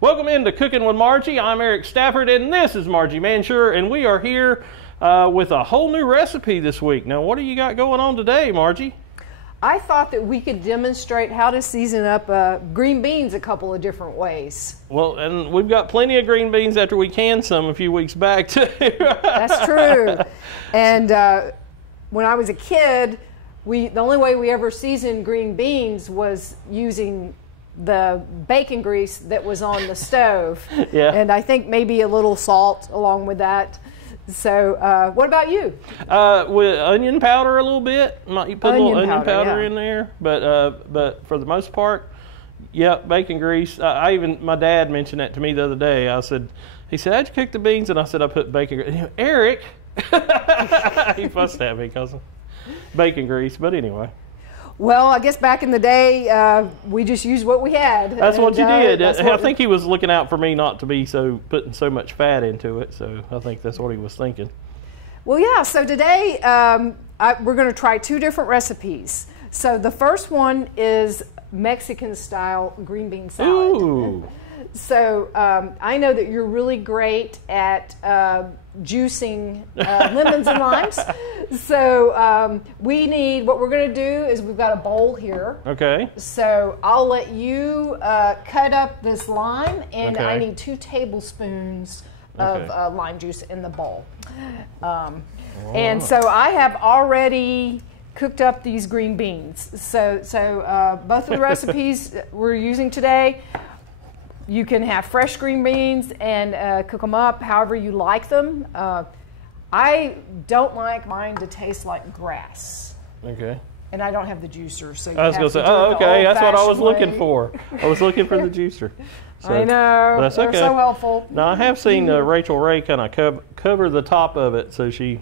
Welcome into Cooking with Margie. I'm Eric Stafford, and this is Margie Mansure, and we are here with a whole new recipe this week. Now, what do you got going on today, Margie? I thought that we could demonstrate how to season up green beans a couple of different ways. Well, and we've got plenty of green beans after we canned some a few weeks back, too. That's true. And when I was a kid, the only way we ever seasoned green beans was using the bacon grease that was on the stove. Yeah. And I think maybe a little salt along with that. So what about you? With onion powder a little bit. You put a little onion powder yeah. in there, but for the most part, yeah, bacon grease. My dad mentioned that to me the other day. He said, how'd you cook the beans? And I said, I put bacon grease. Eric, he fussed at me because of bacon grease, but anyway. Well, I guess back in the day, we just used what we had. That's what you did. I think he was looking out for me not to be putting so much fat into it, so I think that's what he was thinking. Well, yeah, so today we're going to try two different recipes. So the first one is Mexican-style green bean salad. Ooh. So I know that you're really great at juicing lemons and limes. So what we're going to do is we've got a bowl here. Okay. So I'll let you cut up this lime, and okay. I need 2 tablespoons of lime juice in the bowl. And so I have already cooked up these green beans. So both of the recipes we're using today, you can have fresh green beans and cook them up however you like them. I don't like mine to taste like grass. Okay. And I don't have the juicer, so you I was going to say, oh, okay, that's what I was looking for. I was looking for the juicer. So, I know, that's they're okay. so helpful. Now, I have seen Rachel Ray kind of cover the top of it so she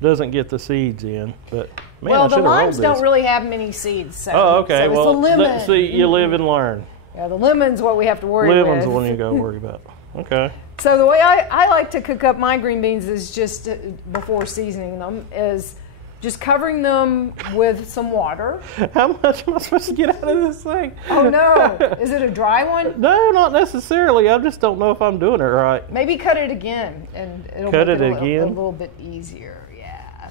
doesn't get the seeds in. But man, well, I the limes don't this. really have many seeds. So, oh, okay. So well, it's the lemon. See, you live and learn. Yeah, the lemon's what we have to worry Lemon's with. the one you got to worry about. Okay. So the way I like to cook up my green beans is just before seasoning them is just covering them with some water. How much am I supposed to get out of this thing? Oh no, is it a dry one? No, not necessarily. I just don't know if I'm doing it right. Maybe cut it again and it'll cut make it a again? A little bit easier. Yeah,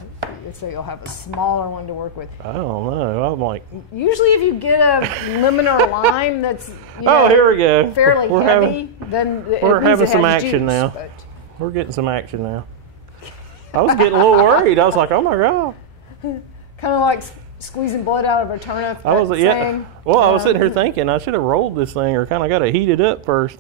so you'll have a smaller one to work with. I don't know. I'm like. Usually, if you get a lemon or lime that's here we go. Fairly heavy, then we're having some action juice, now. But... We're getting some action now. I was getting a little worried. I was like, oh my god. Kind of like squeezing blood out of a turnip. I was I was sitting here thinking I should have rolled this thing or kind of got to heat it up first.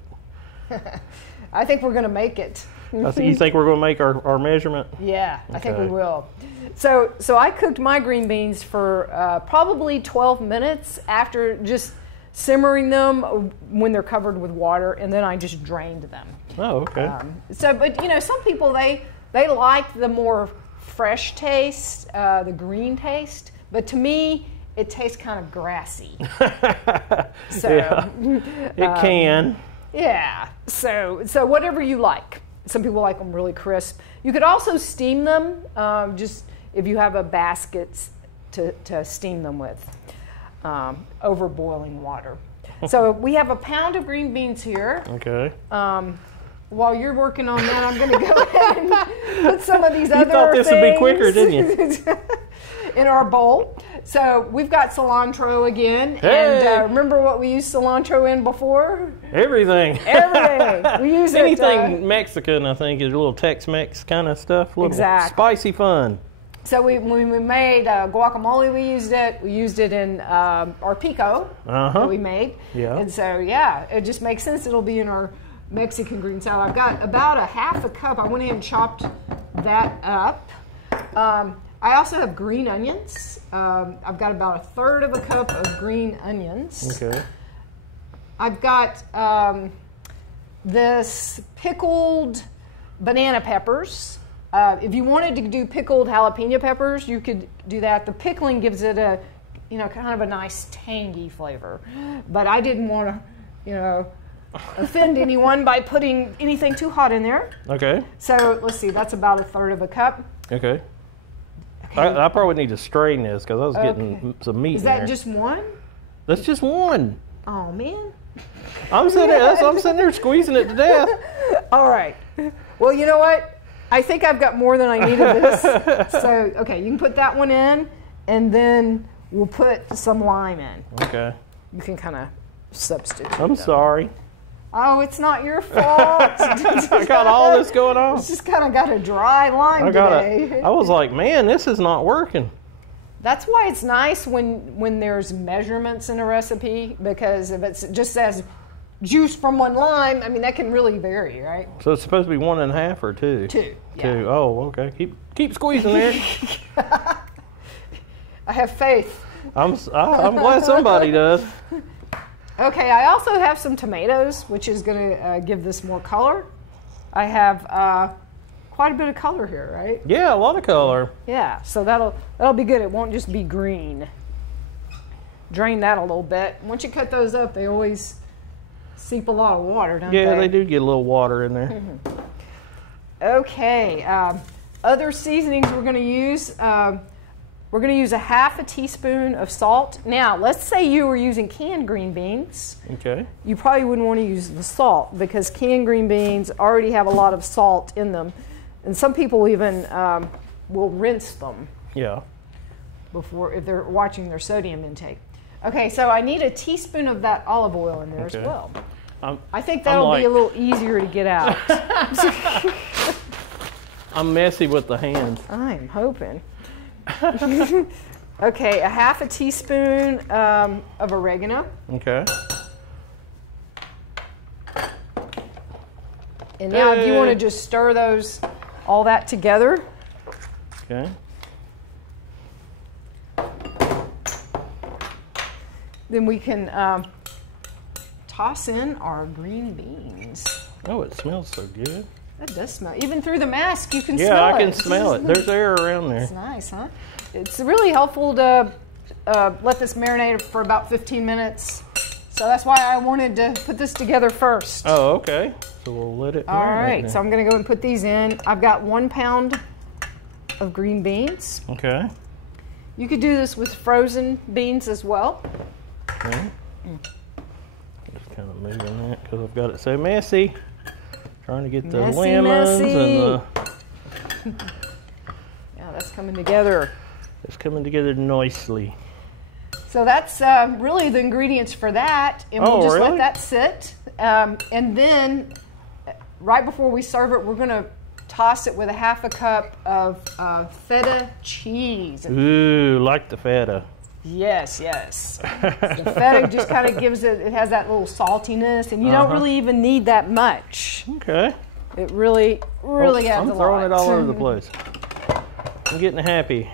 I think we're going to make it. You think we're going to make our measurement? Yeah, okay. I think we will. So I cooked my green beans for probably 12 minutes after just simmering them when they're covered with water, and then I just drained them. Oh, okay. But some people they like the more fresh taste, the green taste, but to me it tastes kind of grassy. So yeah, it can. Yeah. So whatever you like. Some people like them really crisp. You could also steam them, just if you have a basket to steam them with, over boiling water. So we have a pound of green beans here. Okay. While you're working on that, I'm going to go ahead and put some of these other things. You thought this would be quicker, didn't you? In our bowl. So we've got cilantro again. Hey. And remember what we used cilantro in before? Everything. Everything. We use anything Mexican, I think, is a little Tex-Mex kind of stuff. Exactly. Spicy fun. So when we made guacamole, we used it in our pico that we made. Yeah. And so, it just makes sense. It'll be in our Mexican green salad. I've got about a half a cup. I went ahead and chopped that up. I also have green onions. I've got about a third of a cup of green onions. Okay. I've got this pickled banana peppers. If you wanted to do pickled jalapeno peppers, you could do that. The pickling gives it a, kind of a nice tangy flavor. But I didn't want to, offend anyone by putting anything too hot in there. Okay. So let's see, that's about a third of a cup. Okay. I probably need to strain this because I was getting some meat in there. Is that just one? That's just one. Oh, man. I'm sitting there. That's why I'm sitting there squeezing it to death. All right. Well, you know what? I think I've got more than I need of this. So, okay, you can put that one in, and then we'll put some lime in. Okay. You can kind of substitute. I'm sorry. Oh, it's not your fault. I got all this going on. It's just kind of got a dry lime today. I was like, man, this is not working. That's why it's nice when there's measurements in a recipe, because if it just says juice from 1 lime, I mean, that can really vary, right? So it's supposed to be 1.5 or 2? 2. Yeah. 2. Oh, okay. Keep squeezing there. I have faith. I'm glad somebody does. Okay, I also have some tomatoes, which is going to give this more color. I have quite a bit of color here, right? Yeah, a lot of color. Yeah, so that'll be good. It won't just be green. Drain that a little bit. Once you cut those up, they always seep a lot of water, don't they? Yeah, they do get a little water in there. Mm-hmm. Okay, other seasonings we're going to use. We're going to use a 1/2 teaspoon of salt. Now, let's say you were using canned green beans. Okay. You probably wouldn't want to use the salt because canned green beans already have a lot of salt in them. And some people even will rinse them. Yeah. Before, if they're watching their sodium intake. Okay, so I need a teaspoon of that olive oil in there as well. I think that'll be a little easier to get out. I'm messy with the hands. I'm hoping. Okay, a 1/2 teaspoon of oregano. Okay. And now if you want to just stir all that together. Okay. Then we can toss in our green beans. Oh, it smells so good. That does smell. Even through the mask, you can smell it. Yeah, I can smell it. There's air around there. It's nice, huh? It's really helpful to let this marinate for about 15 minutes. So that's why I wanted to put this together first. Oh, okay. So we'll let it marinate. All right, so I'm going to go and put these in. I've got 1 pound of green beans. Okay. You could do this with frozen beans as well. Okay. Just kind of moving that because I've got it so messy. Trying to get the lemons and the... Yeah, that's coming together. It's coming together nicely. So that's really the ingredients for that. And we'll just let that sit. And then right before we serve it, we're going to toss it with a 1/2 cup of feta cheese. Ooh, like the feta. Yes, yes. The feta just kind of gives it has that little saltiness, and you don't really even need that much. Okay. It really adds a lot. I'm throwing it all over the place. I'm getting happy.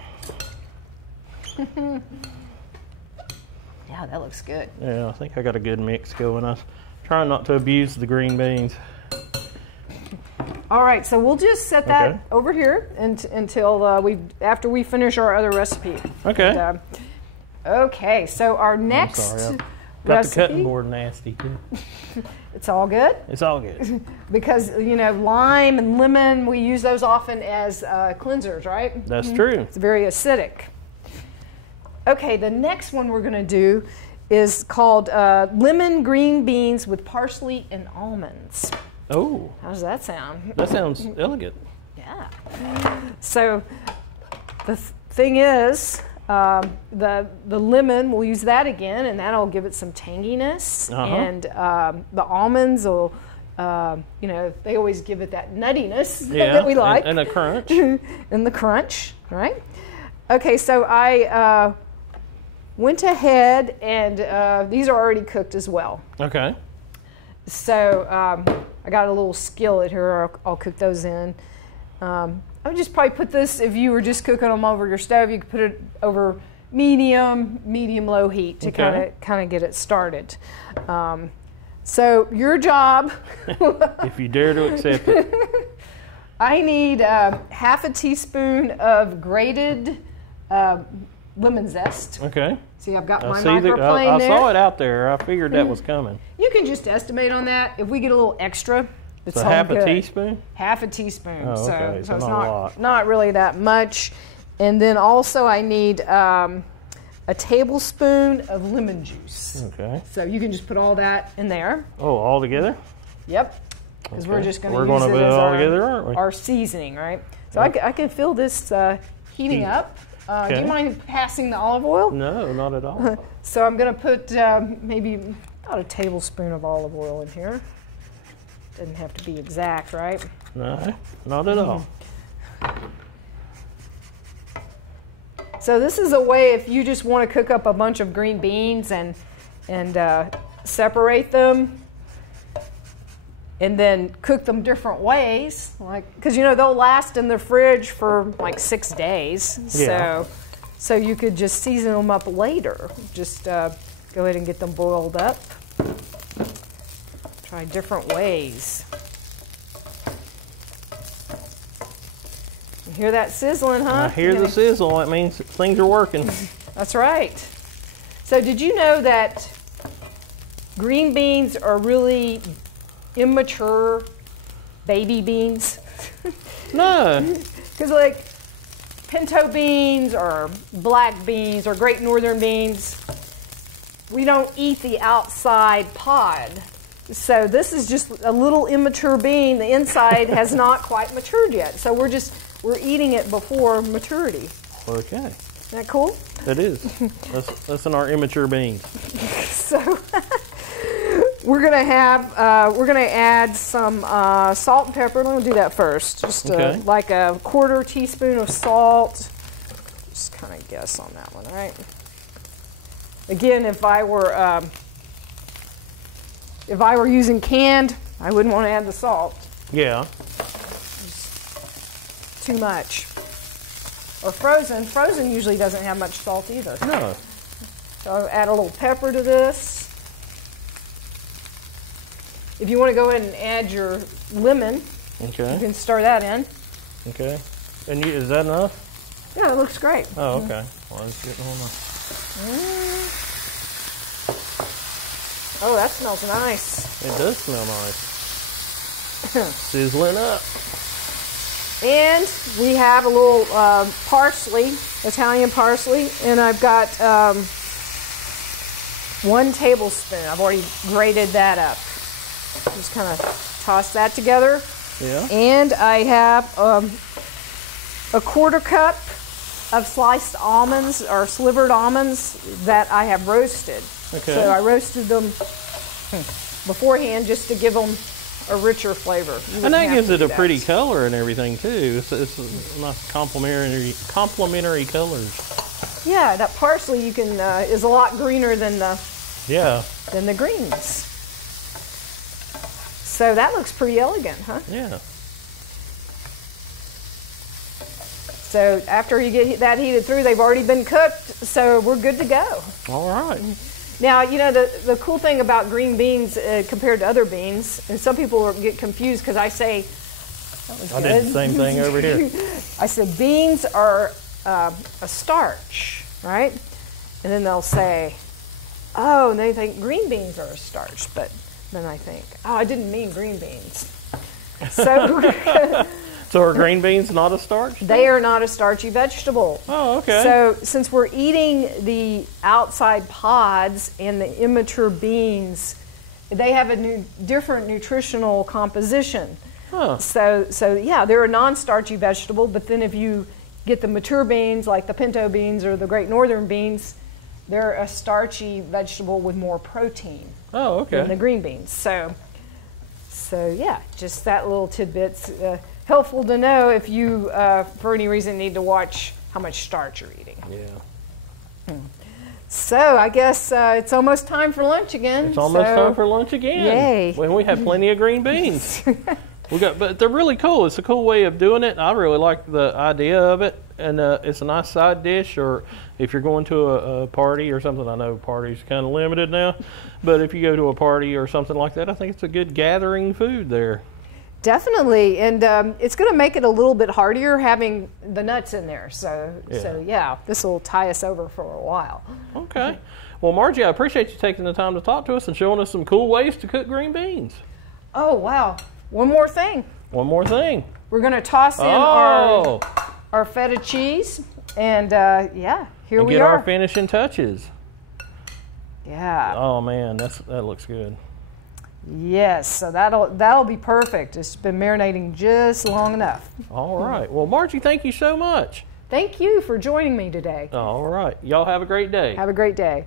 Yeah, that looks good. Yeah, I think I got a good mix going. I'm trying not to abuse the green beans. All right, so we'll just set that over here until after we finish our other recipe. Okay. And, okay, so our next recipe. Got the cutting board nasty too. It's all good? It's all good. Because, lime and lemon, we use those often as cleansers, right? That's true. It's very acidic. Okay, the next one we're going to do is called lemon green beans with parsley and almonds. Oh. How does that sound? That sounds elegant. Yeah. So the thing is, the lemon, we'll use that again, and that'll give it some tanginess. And the almonds will, they always give it that nuttiness that we like. And a crunch. And the crunch, right? Okay, so I went ahead, and these are already cooked as well. Okay. So I got a little skillet here. I'll cook those in. I would just probably put this, if you were just cooking them over your stove, you could put it over medium-low heat to kind of get it started. So your job, if you dare to accept it, I need 1/2 teaspoon of grated lemon zest. Okay. See, I've got my microplane there. I saw it out there. I figured that was coming. You can just estimate on that. If we get a little extra, it's all half good. a teaspoon? 1/2 teaspoon. Oh, okay. So it's not a lot. Not really that much. And then also I need a tablespoon of lemon juice. Okay. So you can just put all that in there. Oh, all together? Yep. Because we're just going to use it as all together, aren't we? Our seasoning, right? So I can feel this heating up. Do you mind passing the olive oil? No, not at all. So I'm going to put maybe about a tablespoon of olive oil in here. Doesn't have to be exact, right? No, not at all. So this is a way if you just want to cook up a bunch of green beans and separate them and then cook them different ways, like because they'll last in the fridge for like 6 days. Yeah. So you could just season them up later. Just go ahead and get them boiled up. Try different ways. You hear that sizzling, huh? I hear the sizzle. That means things are working. That's right. So did you know that green beans are really immature baby beans? No. Because like pinto beans or black beans or great northern beans, we don't eat the outside pod. So this is just a little immature bean. The inside has not quite matured yet. So we're eating it before maturity. Okay. Isn't that cool? It is. That's in our immature beans. So we're gonna add some salt and pepper. I'm gonna do that first. Just like a 1/4 teaspoon of salt. Just kind of guess on that one, all right? Again, if I were using canned, I wouldn't want to add the salt. Yeah. Too much. Or frozen. Frozen usually doesn't have much salt either. No. So I'll add a little pepper to this. If you want to go ahead and add your lemon, you can stir that in. Okay. And is that enough? Yeah, it looks great. Oh, okay. Well, let's get on Oh, that smells nice. It does smell nice. Sizzling up. And we have a little parsley, Italian parsley, and I've got 1 tablespoon. I've already grated that up. Just kind of toss that together. Yeah. And I have a 1/4 cup of sliced almonds or slivered almonds that I have roasted. Okay. So I roasted them beforehand just to give them a richer flavor. And that gives it a pretty color and everything too. It's nice complementary colors. Yeah, that parsley is a lot greener than the greens. So that looks pretty elegant, huh? Yeah. So after you get that heated through, they've already been cooked, so we're good to go. All right. Now, the cool thing about green beans compared to other beans, and some people get confused because I say, I did the same thing over here. I said beans are a starch, right? And then they'll say, oh, and they think green beans are a starch, but then I think, oh, I didn't mean green beans. So are green beans not a starch? They are not a starchy vegetable. Oh, okay. So since we're eating the outside pods and the immature beans, they have a different nutritional composition. Huh. So yeah, they're a non-starchy vegetable, but then if you get the mature beans like the pinto beans or the great northern beans, they're a starchy vegetable with more protein than the green beans. So yeah, just that little tidbit's helpful to know if you, for any reason, need to watch how much starch you're eating. Yeah. So I guess it's almost time for lunch again. It's almost time for lunch again. Yay. Well, we have plenty of green beans. But they're really cool. It's a cool way of doing it. I really like the idea of it. And it's a nice side dish, or if you're going to a party or something. I know parties are kind of limited now. But if you go to a party or something like that, I think it's a good gathering food there. Definitely, and it's going to make it a little bit heartier having the nuts in there. So yeah, this will tie us over for a while. Okay. Well, Margie, I appreciate you taking the time to talk to us and showing us some cool ways to cook green beans. Oh, wow. One more thing. One more thing. We're going to toss in our feta cheese. And yeah, here we get are. our finishing touches. Yeah. Oh man, that looks good. Yes, so that'll be perfect. It's been marinating just long enough. All right. Well, Margie, thank you so much. Thank you for joining me today. All right. Y'all have a great day. Have a great day.